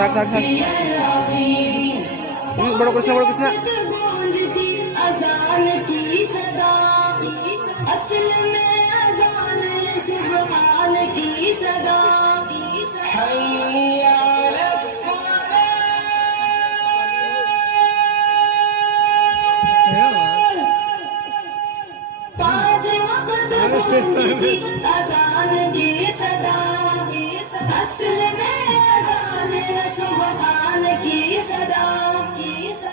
থাক থাক থাক বড় করিস না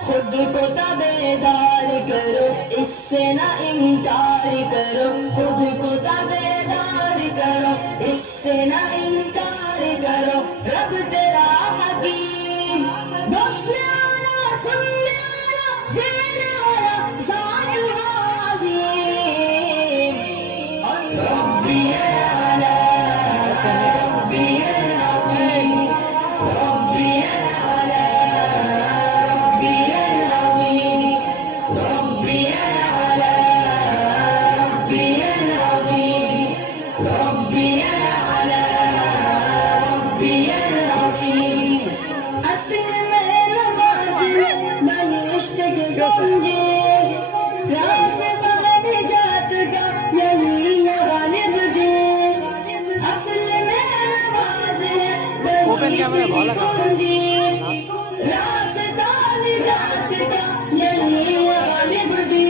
खुद को तबेदार करो, इससे ना इनकार करो। खुद को तबेदार करो, इससे ना इनकार करो। रब तेरा हकीम, बख्शने वाला, सुनने वाला, देने वाला, ज़ात अज़ीम। रब्बी आला, रब्बी अज़ीम, रब्बी आला, रब्बी अज़ीम, रब्बी आला, रब्बी अज़ीम, रब्बी आला, रब्बी अज़ीम। असल में नमाज़ बहिश्त के गंजे, रास्ता निजात का यही है गालिब जी। असल में नमाज़ बहिश्त के गंजे, रास्ता निजात का यही है गालिब जी।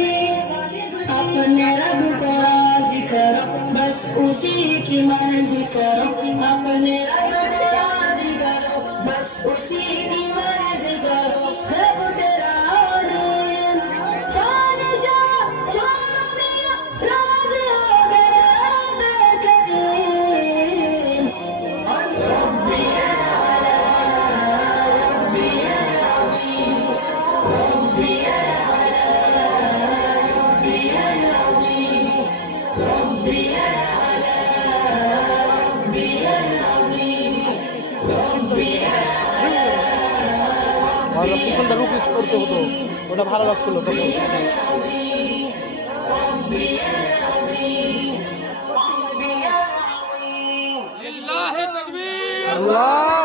अपने रब को राज़ी करो, बस उसी की मर्ज़ी करो। अपने रब को राज़ी करो, बस उसी की मर्ज़ी करो। रब तेरा अलीम, जान जा छोड़ दिया, राज़ी हो गया रब करीम। रब्बी आला, रब्बी अज़ीम, रब्बी आला, रब्बी अज़ीम, रब्बी आला, रब्बी अज़ीम, रब्बी আর পিছনটা রুকিজ করতে হতো, ওটা ভালো লাগছিল তখন। আল্লাহ